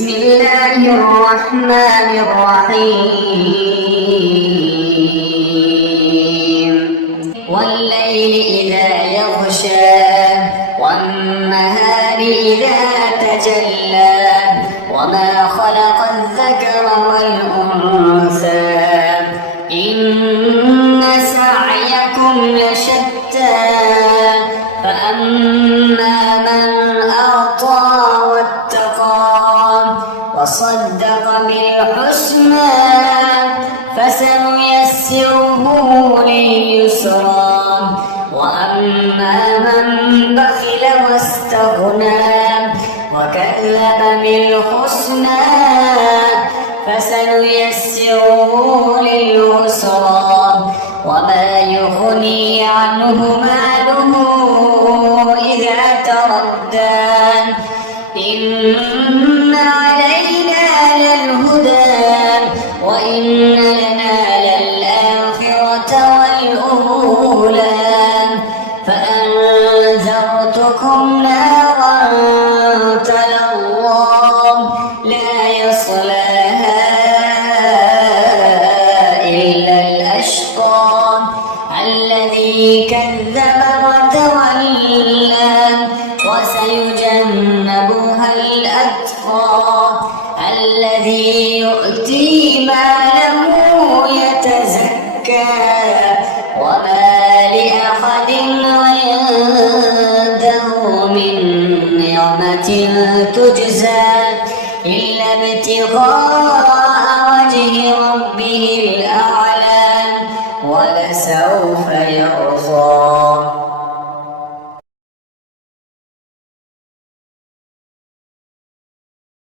بسم الله الرحمن الرحيم والليل إذا يغشى والنهار إذا تجلى وما خلق الذكر والأنثى إن سعيكم لشتى فأما من أعطى واتقى وصدق بالحسنى فسنيسره لليسرى وأما من بخل واستغنى وكذب بالحسنى فسنيسره للعسرى وما يغني عنه ماله إذا تردى إن علينا للهدى وإن لنا للآخرة والأولى فأنذرتكم نارا تلظى لا يصلاها إلا الأشقى الذي كذب وتولى وسيجنبها الأتقى الذي يؤتي ماله يتزكى وما لأحد عنده من نعمة تجزى إلا ابتغاء وجه ربه الأعلى ولسوف يرضى.